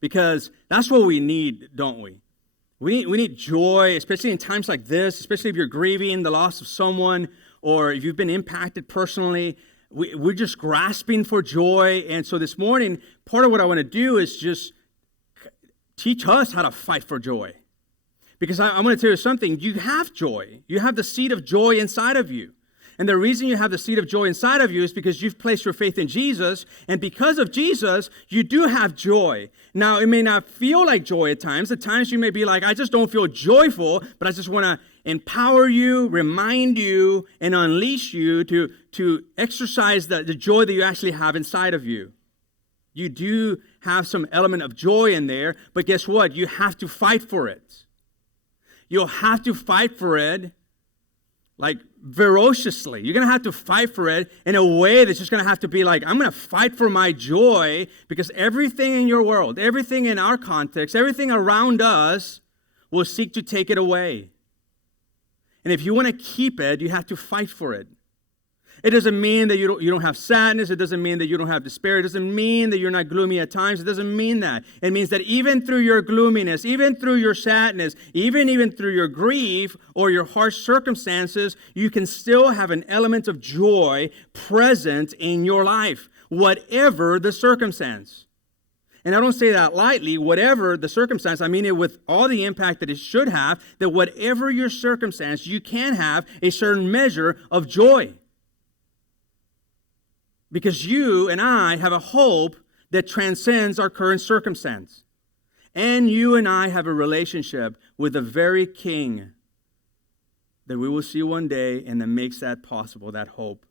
because that's what we need, don't we? We need joy, especially in times like this, especially if you're grieving the loss of someone or if you've been impacted personally. We're just grasping for joy. And so this morning, part of what I want to do is just teach us how to fight for joy. Because I'm going to tell you something. You have joy. You have the seed of joy inside of you. And the reason you have the seed of joy inside of you is because you've placed your faith in Jesus. And because of Jesus, you do have joy. Now, it may not feel like joy at times. At times you may be like, I just don't feel joyful, but I just want to empower you, remind you, and unleash you to exercise the joy that you actually have inside of you. You do have some element of joy in there, but guess what? You have to fight for it. You'll have to fight for it like ferociously. You're going to have to fight for it in a way that's just going to have to be like, I'm going to fight for my joy, because everything in your world, everything in our context, everything around us will seek to take it away. And if you want to keep it, you have to fight for it. It doesn't mean that you don't have sadness. It doesn't mean that you don't have despair. It doesn't mean that you're not gloomy at times. It doesn't mean that. It means that even through your gloominess, even through your sadness, even through your grief or your harsh circumstances, you can still have an element of joy present in your life, whatever the circumstance. And I don't say that lightly, whatever the circumstance. I mean it with all the impact that it should have, that whatever your circumstance, you can have a certain measure of joy. Because you and I have a hope that transcends our current circumstance. And you and I have a relationship with the very King that we will see one day, and that makes that possible, that hope.